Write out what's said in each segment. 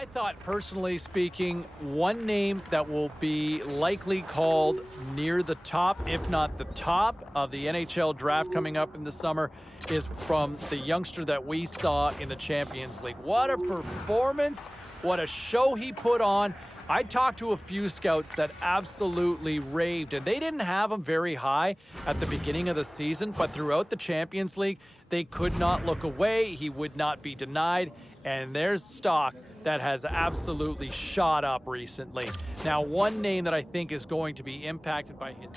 I thought, personally speaking, one name that will be likely called near the top, if not the top, of the NHL draft coming up in the summer is from the youngster that we saw in the Champions League. What a performance. What a show he put on. I talked to a few scouts that absolutely raved, and they didn't have him very high at the beginning of the season, but throughout the Champions League, they could not look away. He would not be denied, and there's stock that has absolutely shot up recently. Now, one name that I think is going to be impacted by his...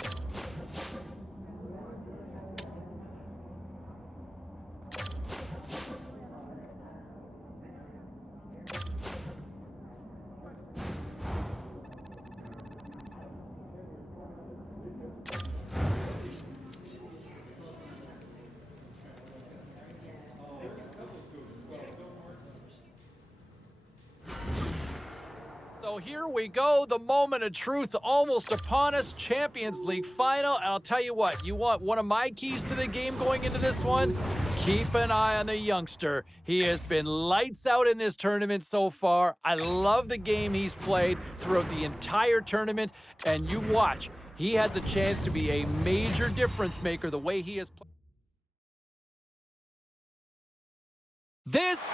So here we go, the moment of truth almost upon us, Champions League final. And I'll tell you what, you want one of my keys to the game going into this one? Keep an eye on the youngster. He has been lights out in this tournament so far. I love the game he's played throughout the entire tournament. And you watch, he has a chance to be a major difference maker the way he has played. This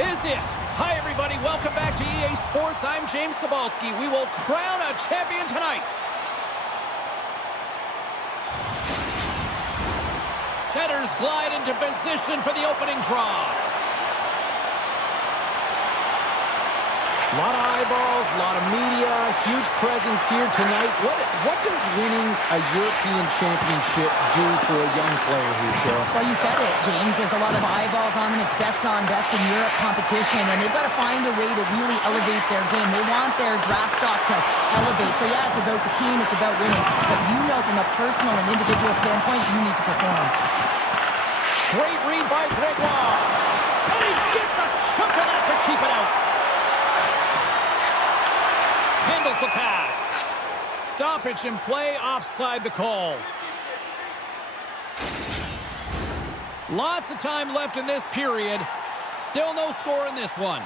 is it. Hi, everybody. Welcome back to EA Sports. I'm James Cybulski. We will crown a champion tonight. Setters glide into position for the opening draw. A lot of eyeballs, a lot of media, huge presence here tonight. What does winning a European championship do for a young player here, Cheryl? Well, you said it, James. There's a lot of eyeballs on them. It's best on best in Europe competition, and they've got to find a way to really elevate their game. They want their draft stock to elevate. So, yeah, it's about the team. It's about winning. But you know from a personal and individual standpoint, you need to perform. Great read by Gregoire. And he gets a chunk of that to keep it out. Handles the pass. Stoppage in play, offside the call. Lots of time left in this period. Still no score in this one.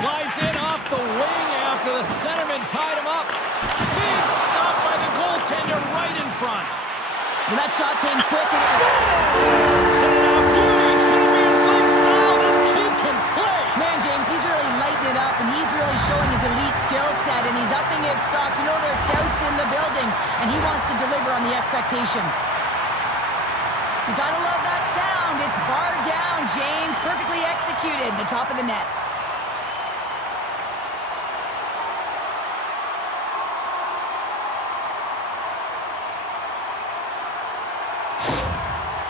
Slides in off the wing after the centerman tied him up. Big stop by the goaltender right in front. Well, that shot came quick. Champions League style. This kid can play. Man, James, he's really lighting it up, and he's really showing his elite skill set, and he's upping his stock. You know, there's scouts in the building, and he wants to deliver on the expectation. You gotta love that sound. It's bar down, James. Perfectly executed. The top of the net.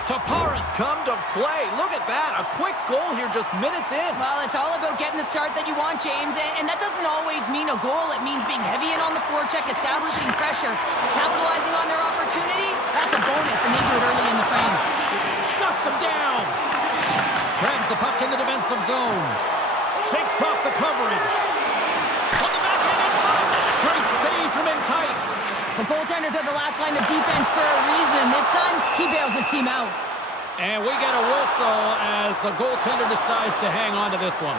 Taparas come to play. Look at that. A quick goal here just minutes in. Well, it's all about getting the start that you want, James. And that doesn't always mean a goal. It means being heavy in on the forecheck, establishing pressure, capitalizing on their opportunity. That's a bonus, and they do it early in the frame. Shuts him down. Grabs the puck in the defensive zone. Shakes off the coverage. On the backhand in front. Great save from in tight. The goaltenders are the last line of defense for a reason. This time, he bails his team out. And we get a whistle as the goaltender decides to hang on to this one.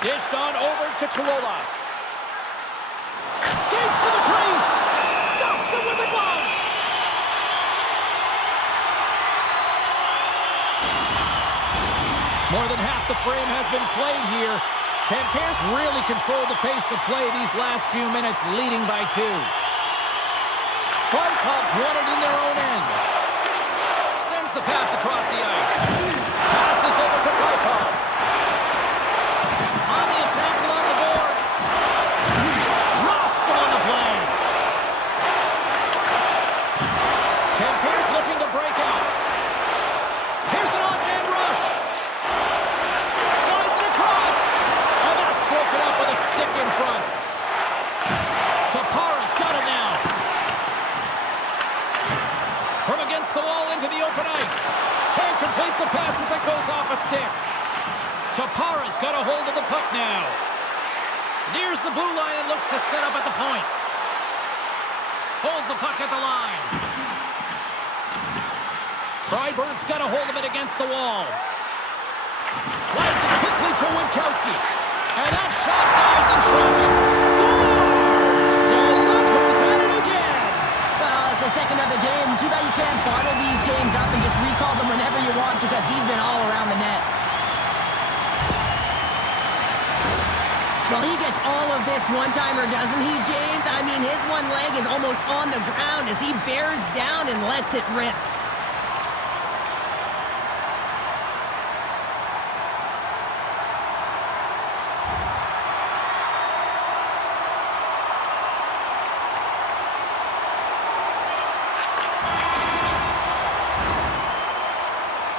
Dished on over to Kolola. Skates to the crease. Stuffs it with the glove. More than half the frame has been played here. Tampere really controlled the pace of play these last few minutes, leading by 2. Barkov's won it in their own end. Sends the pass across the ice. Passes over to Barkov. On the attack along the boards. Rocks him on the play. Tampere's looking to break out. Here's an on-man rush. Slides it across. And that's broken up with a stick in front. Taparas got it now. From against the wall into the open ice. Can't complete the pass as it goes off a stick. Tapara's got a hold of the puck now. Nears the blue line and looks to set up at the point. Holds the puck at the line. Freiburg's got a hold of it against the wall. Slides it quickly to Winkowski. And that shot dives in traffic. Scores! So look who's at it again. Well, it's the second of the game. Too bad you can't bottle these games up and just recall them whenever you want because he's been all around the net. Well, he gets all of this one-timer, doesn't he, James? I mean, his one leg is almost on the ground as he bears down and lets it rip.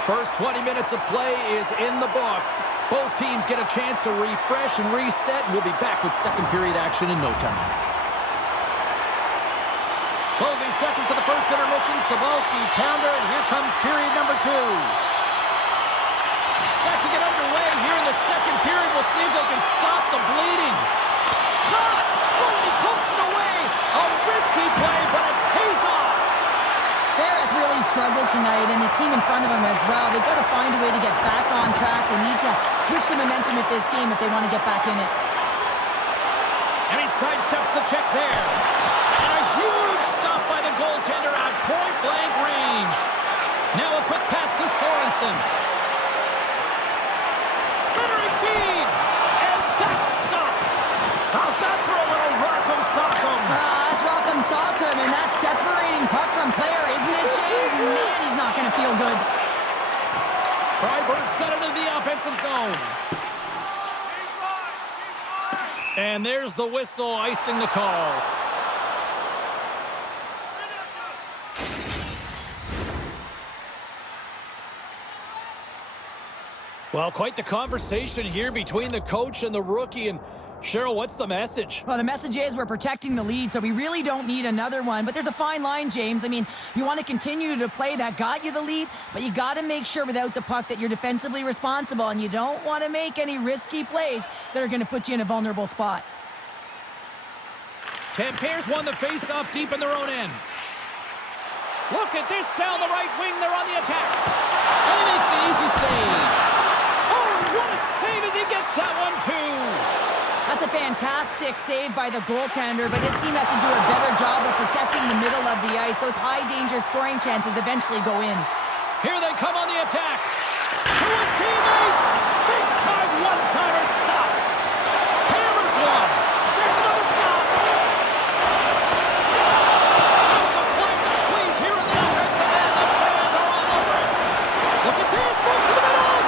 First 20 minutes of play is in the books. Both teams get a chance to refresh and reset. We'll be back with second period action in no time. Closing seconds of the first intermission. Cybulski, pounder, and here comes period number 2. Set to get underway here in the second period. We'll see if they can stop the bleeding. Shot! Oh, he pokes it away. A risky play, but it pays off. Harris really struggled tonight, and the team in front of him as well. They've got to find a way to get back on track. They need to switch the momentum of this game if they want to get back in it. And he sidesteps the check there. And a huge stop by the goaltender at point-blank range. Now a quick pass to Sorensen. Centering feed. And that's stopped. How's that for a little rock'em sock'em? That's rock'em sock'em, and that's separating puck from player, isn't it, James? Man, he's not going to feel good. Freiburg's got it into the offensive zone. And there's the whistle icing the call. Well, quite the conversation here between the coach and the rookie. And Cheryl, what's the message? Well, the message is we're protecting the lead, so we really don't need another one. But there's a fine line, James. I mean, you want to continue to play that got you the lead, but you got to make sure without the puck that you're defensively responsible, and you don't want to make any risky plays that are going to put you in a vulnerable spot. Tampere won the face-off deep in their own end. Look at this down the right wing. They're on the attack. And he makes the easy save. Oh, what a save as he gets that one, too. That's a fantastic save by the goaltender, but his team has to do a better job of protecting the middle of the ice. Those high-danger scoring chances eventually go in. Here they come on the attack. To his teammate. Big-time one-timer stop. Hammers one. There's another stop. Just a blatant squeeze here in the offensive end. The fans are all over it. Look at this. Moves to the middle.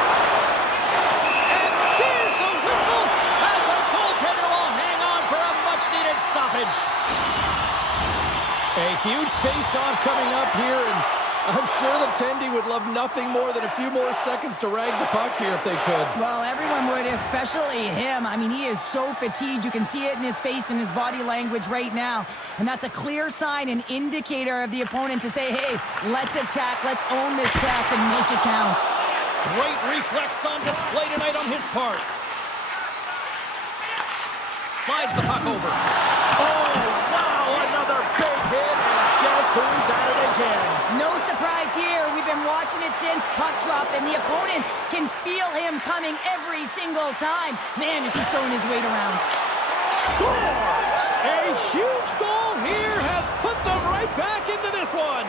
And there's the whistle as the goaltender will hang on for a much-needed stoppage. A huge face-off coming up here, and I'm sure the Tendy would love nothing more than a few more seconds to rag the puck here if they could. Well, everyone would, especially him. I mean, he is so fatigued. You can see it in his face and his body language right now. And that's a clear sign, an indicator of the opponent to say, hey, let's attack, let's own this crack and make it count. Great reflex on display tonight on his part. Slides the puck over. Oh, wow, another big hit, and guess who's at it again? No surprise here. We've been watching it since puck drop, and the opponent can feel him coming every single time. Man, is he throwing his weight around. Scores! A huge goal here has put them right back into this one.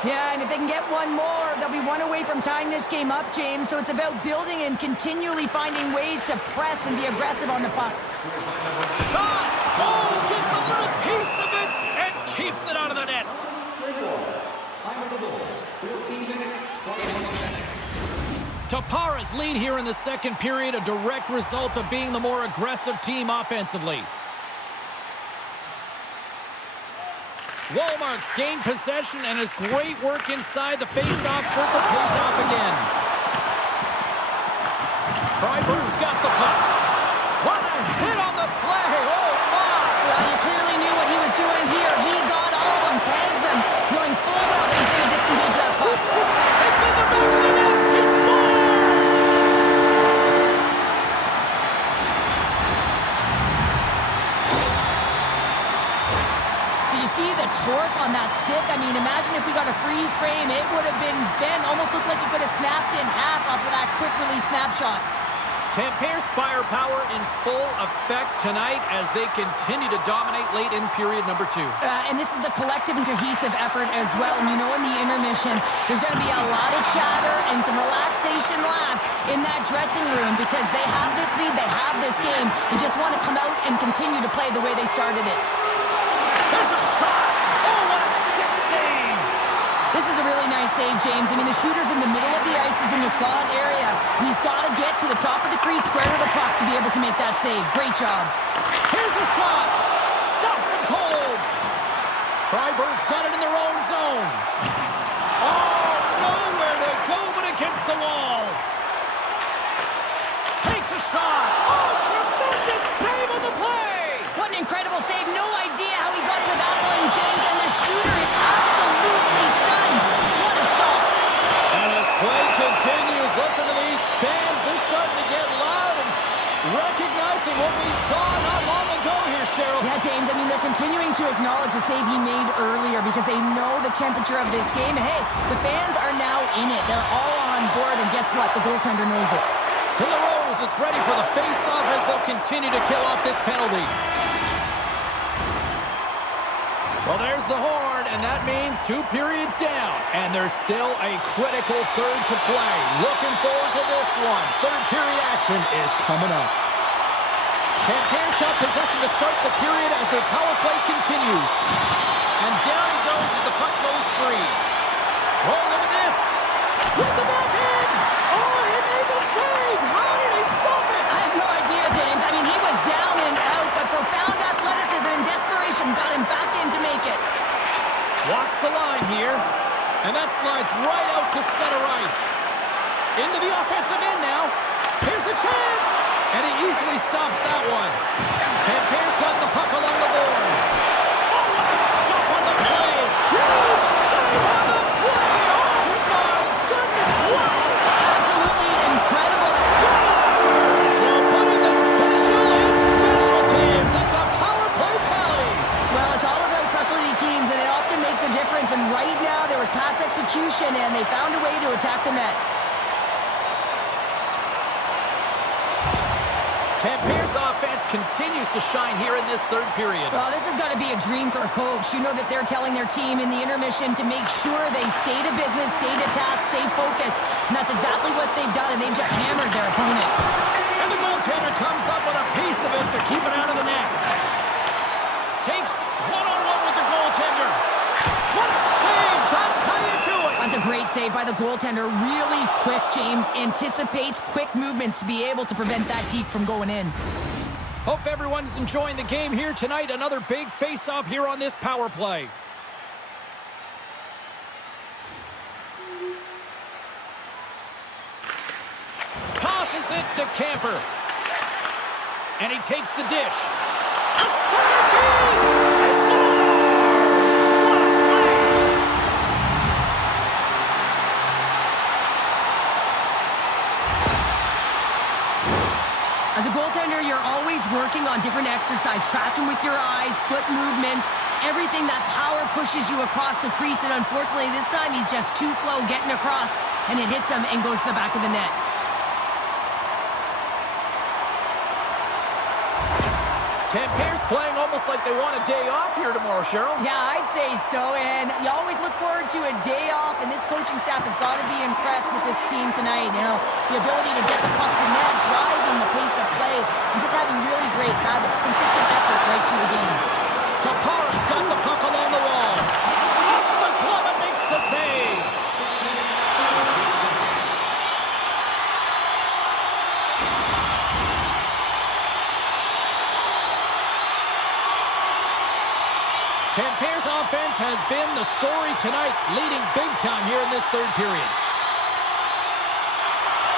Yeah, and if they can get one more, they'll be one away from tying this game up, James. So it's about building and continually finding ways to press and be aggressive on the puck. Shot! Oh, gets a little piece of it and keeps it out of the net. Tapara's lead here in the second period, a direct result of being the more aggressive team offensively. Walmart's gained possession, and his great work inside the face-off circle pays off again. Freiburg's got the puck. What a hit on the play! Oh, my! Well, you clearly knew what he was doing here. He got all of them, tags them, knowing full well that he's going to disengage that puck. It's in the back of the net! He scores! the torque on that stick. I mean, imagine if we got a freeze frame. It would have been bent. Almost looked like it could have snapped in half off of that quick release snapshot. Tampair's firepower in full effect tonight as they continue to dominate late in period number 2. And this is a collective and cohesive effort as well. And you know, in the intermission, there's going to be a lot of chatter and some relaxation laughs in that dressing room because they have this lead, they have this game. They just want to come out and continue to play the way they started it. There's a shot! Oh, what a stick save! This is a really nice save, James. I mean, the shooter's in the middle of the ice, he's in the slot area, and he's got to get to the top of the crease, square to the puck to be able to make that save. Great job. Here's a shot! Stops him cold! Freiburg's done it in their own zone. Oh, nowhere to go but against the wall. Takes a shot. Oh, tremendous save on the play! What an incredible save. No idea how he got to that one, James, and the shooter is absolutely stunned. What a stop. And as play continues, listen to these fans. They're starting to get loud and recognizing what we saw not long ago here, Cheryl. Yeah, James, I mean, they're continuing to acknowledge the save he made earlier because they know the temperature of this game. Hey, the fans are now in it. They're all on board, and guess what? The goaltender knows it. De La Rose is ready for the face-off as they'll continue to kill off this penalty. Well, there's the horn, and that means 2 periods down. And there's still a critical third to play. Looking forward to this one. Third period action is coming up. Tampair's got possession to start the period as their power play continues. And down he goes as the puck goes free. Oh, look at this. With the backhand. Oh, he made the save. How did he stop it? I have no idea, James. I mean, he was down and out, but profound athleticism and desperation got him back in to make it. Walks the line here. And that slides right out to center ice. Into the offensive end now. Here's the chance. And he easily stops that one. Tampair's got the puck along the boards. Oh, what a stop on the play. Huge save on the play. Oh, my goodness. Wow. Absolutely incredible. That Scores! Now putting the special in special teams. It's a power play tally. Well, it's all about specialty teams, and it often makes a difference. And right now, there was pass execution, and they found a way to attack the net. Tampair's offense continues to shine here in this third period. Well, this has got to be a dream for a coach. You know that they're telling their team in the intermission to make sure they stay to business, stay to task, stay focused. And that's exactly what they've done, and they've just hammered their opponent. And the goaltender comes up with a piece of it to keep it out of the net. Takes one-on-one with the goaltender. What a save! That's how you do it! That's a great save by the goaltender. Really quick, James. Anticipates quick movements to be able to prevent that deep from going in. Hope everyone's enjoying the game here tonight. Another big face-off here on this power play. Tosses it to Camper. And he takes the dish. A center feed! He scores! What a play! As a goaltender, you're always working on different exercise, tracking with your eyes, foot movements, everything that power pushes you across the crease. And unfortunately, this time he's just too slow getting across, and it hits him and goes to the back of the net. Tampair's playing almost like they want a day off here tomorrow, Cheryl. Yeah, I'd say so, and you always look forward to a day off, and this coaching staff has got to be impressed with this team tonight. You know, the ability to get the puck to net, driving the pace of play, and just having really great habits, consistent effort right through the game. Tapar's got the puck along the wall. Off the glove and makes the save. Tampair's offense has been the story tonight, leading big time here in this third period.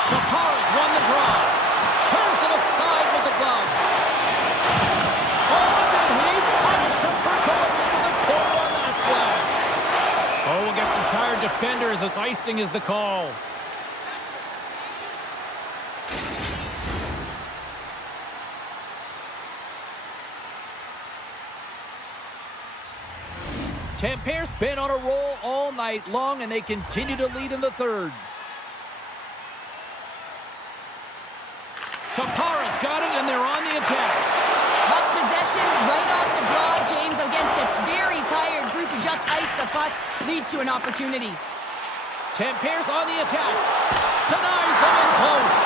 Tapar's won the draw. Turns it aside with the glove. Oh, did he punish him for going into the corner on that play? Oh, we'll get some tired defenders as icing is the call. Tampere's been on a roll all night long, and they continue to lead in the third. Tappara's got it, and they're on the attack. Puck possession right off the draw, James, against a very tired group who just iced the puck, leads to an opportunity. Tampere's on the attack. Denies them in close.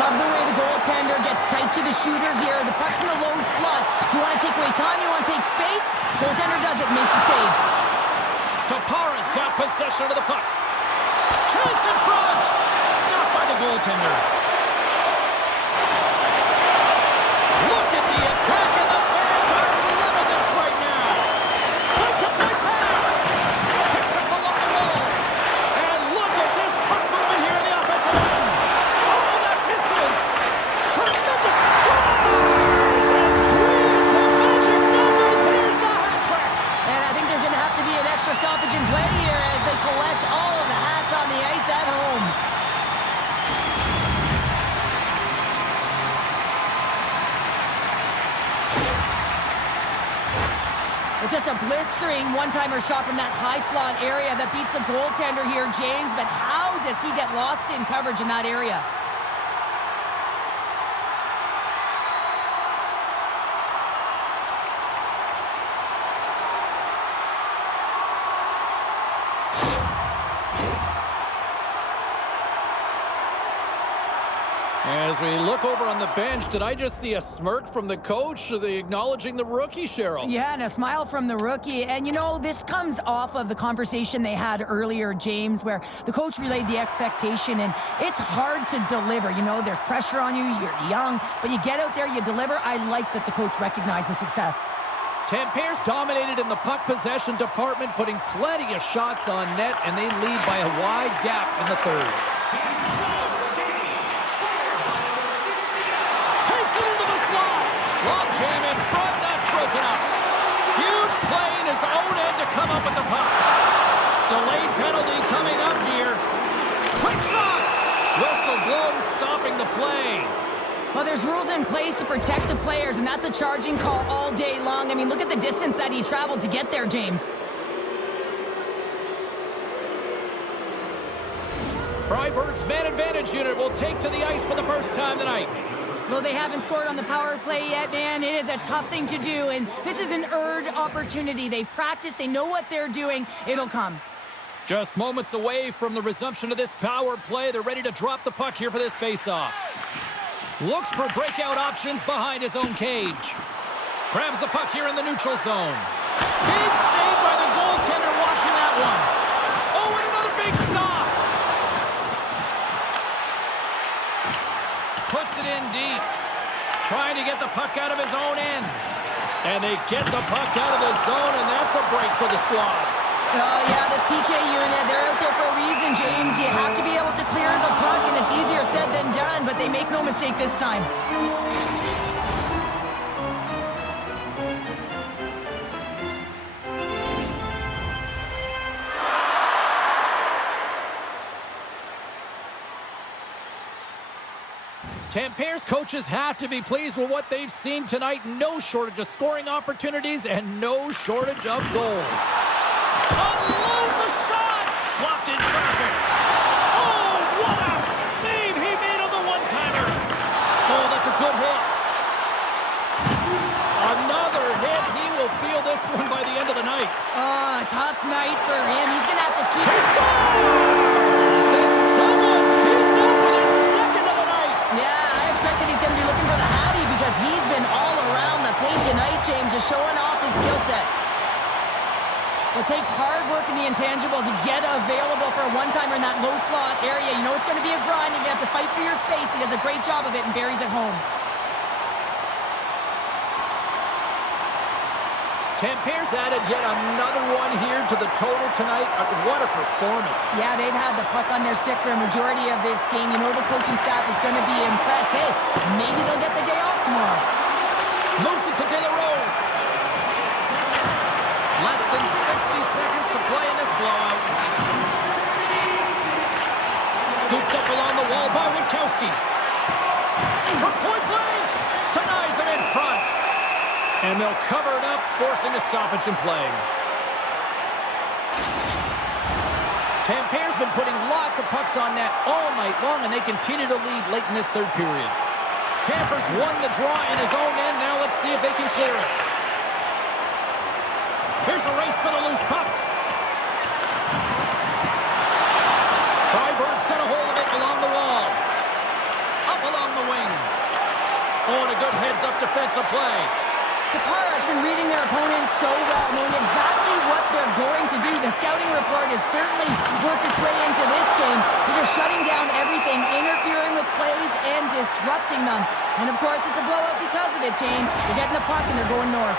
Love the way the goaltender gets tight to the shooter here. The puck's in the low slot. You want to take away time, you want to take space. Goaltender does it, makes the save. Tappara's got possession of the puck. Chance in front. Stopped by the goaltender. Look at the attack, and the fans are loving this right now. Point-to-point pass. Picked up along the wall. And look at this puck movement here in the offensive end. Oh, that misses. Tremendous scores! And three's the magic number. There's the hat trick. And I think there's going to have to be an extra stoppage in play here as they collect all of the hats on the ice at home. It's just a blistering one-timer shot from that high slot area that beats the goaltender here, James. But how does he get lost in coverage in that area? As we look over on the bench, did I just see a smirk from the coach? Are they acknowledging the rookie, Cheryl? Yeah, and a smile from the rookie. And, you know, this comes off of the conversation they had earlier, James, where the coach relayed the expectation, and it's hard to deliver. You know, there's pressure on you, you're young, but you get out there, you deliver. I like that the coach recognized the success. Tampere's dominated in the puck possession department, putting plenty of shots on net, and they lead by a wide gap in the third. Long jam in front, that's broken up. Huge play in his own end to come up with the puck. Delayed penalty coming up here. Quick shot! Whistle blown, stopping the play. Well, there's rules in place to protect the players, and that's a charging call all day long. I mean, look at the distance that he traveled to get there, James. Freiburg's man advantage unit will take to the ice for the first time tonight. Though they haven't scored on the power play yet, man, it is a tough thing to do, and this is an earned opportunity. They've practiced, they know what they're doing. It'll come. Just moments away from the resumption of this power play. They're ready to drop the puck here for this faceoff. Looks for breakout options behind his own cage. Grabs the puck here in the neutral zone. Big save by the goaltender watching that one. Oh, and another big stop. Puts it in deep. Trying to get the puck out of his own end. And they get the puck out of the zone, and that's a break for the squad. Oh, yeah, this PK unit, they're out there for a reason, James. You have to be able to clear the puck, and it's easier said than done, but they make no mistake this time. Tampere's coaches have to be pleased with what they've seen tonight. No shortage of scoring opportunities and no shortage of goals. Unloads the shot! Blocked in traffic. Oh, what a save he made on the one-timer. Oh, that's a good hit. Another hit. He will feel this one by the end of the night. Oh, tough night for him. He's going to have to keep... He scores! And someone's hitting up with his second of the night. Yeah, I expect that he's going to be looking for the Hattie because he's been all around the paint tonight, James, just showing off his skill set. It takes hard work in the intangibles to get available for a one-timer in that low slot area. You know it's going to be a grind. You're going to have to fight for your space. He does a great job of it and buries it home. Tampere's added yet another one here to the total tonight. What a performance. Yeah, they've had the puck on their stick for a majority of this game. You know the coaching staff is going to be impressed. Hey, maybe they'll get the day off tomorrow. Moves it to De La Rose. Less than 60 seconds to play in this blowout. Scooped up along the wall by Witkowski. From point blank. Denies him in front. And they'll cover it up, forcing a stoppage in play. Tampere's been putting lots of pucks on net all night long, and they continue to lead late in this third period. Campers won the draw in his own end. Now let's see if they can clear it. Here's a race for the loose puck. Freiburg's got a hold of it along the wall. Up along the wing. Oh, and a good heads-up defensive play. Tapara has been reading their opponent so well, knowing exactly what they're going to do. The scouting report has certainly worked its way into this game. They're just shutting down everything, interfering with plays and disrupting them. And of course, it's a blowout because of it, James. They're getting the puck and they're going north.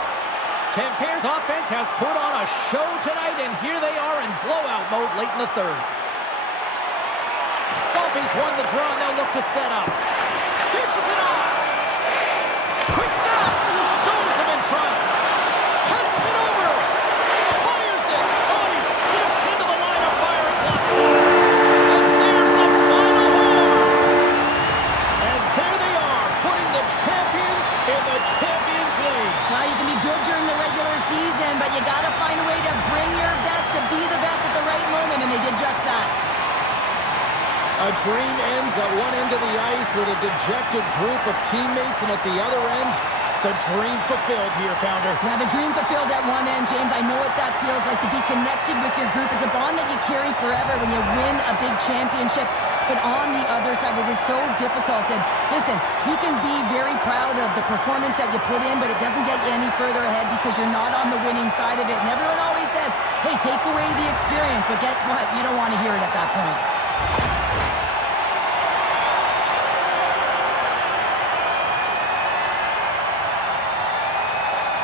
Tampere's offense has put on a show tonight, and here they are in blowout mode late in the third. Salpy's won the draw, and they'll look to set up. Dishes it off. Quick snap. Stones him in front. Passes it over. Fires it. Oh, he skips into the line of fire and blocks it. And there's the final horn. And there they are, putting the champions in the Champions League. Well, you can be good during the regular season, but you got to find a way to bring your best, to be the best at the right moment, and they did just that. A dream ends at one end of the ice with a dejected group of teammates, and at the other end, the dream fulfilled here, Pounder. Yeah, the dream fulfilled at one end, James. I know what that feels like, to be connected with your group. It's a bond that you carry forever when you win a big championship. But on the other side, it is so difficult. And listen, you can be very proud of the performance that you put in, but it doesn't get you any further ahead because you're not on the winning side of it. And everyone always says, hey, take away the experience. But guess what? You don't want to hear it at that point.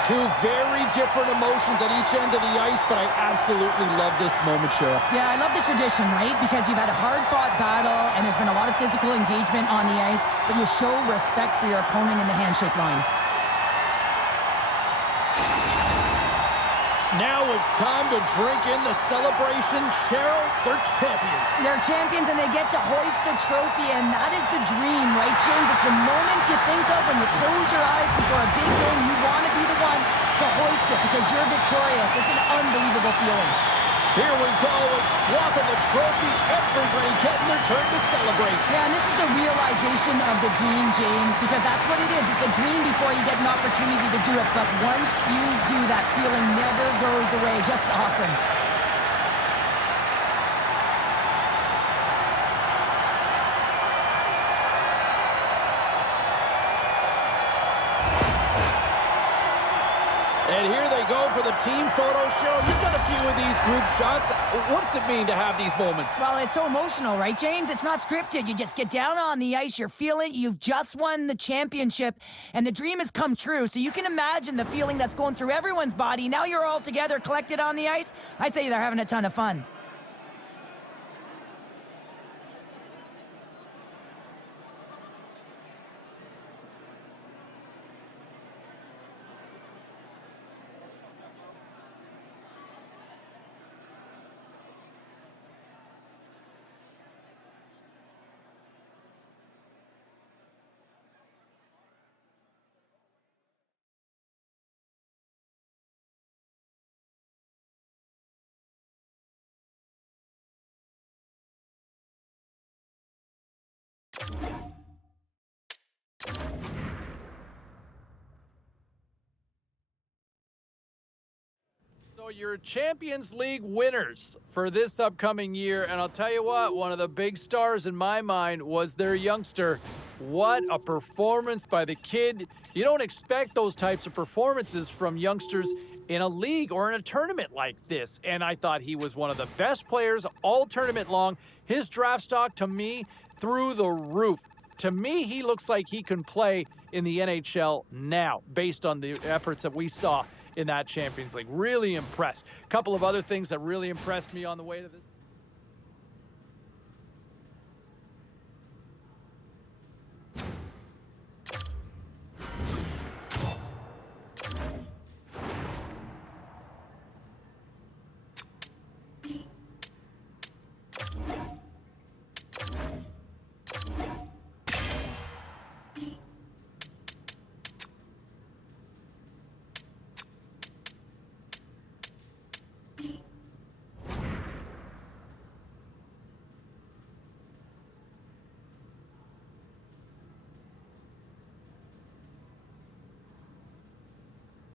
Two very different emotions at each end of the ice, but I absolutely love this moment, Cheryl. Yeah, I love the tradition, right? Because you've had a hard-fought battle, and there's been a lot of physical engagement on the ice, but you show respect for your opponent in the handshake line. Now it's time to drink in the celebration. Cheryl, they're champions. They're champions, and they get to hoist the trophy, and that is the dream, right, James? It's the moment you think of when you close your eyes before a big game. You want to be the one to hoist it because you're victorious. It's an unbelievable feeling. Here we go. It's swapping the trophy. Everybody getting their turn to celebrate. Yeah, and this is the realization of the dream, James, because that's what it is. It's a dream before you get an opportunity to do it, but once you do, that feeling never goes away. Just awesome. And here they go for the team photo show. You've done a few of these group shots. What's it mean to have these moments? Well, it's so emotional, right, James? It's not scripted. You just get down on the ice, you're feeling it, you've just won the championship, and the dream has come true. So you can imagine the feeling that's going through everyone's body. Now you're all together, collected on the ice. I say they're having a ton of fun. So you're Champions League winners for this upcoming year, and I'll tell you what, one of the big stars in my mind was their youngster. What a performance by the kid. You don't expect those types of performances from youngsters in a league or in a tournament like this, and I thought he was one of the best players all tournament long. His draft stock, to me, through the roof. To me, he looks like he can play in the NHL now, based on the efforts that we saw in that Champions League. Really impressed. A couple of other things that really impressed me on the way to this.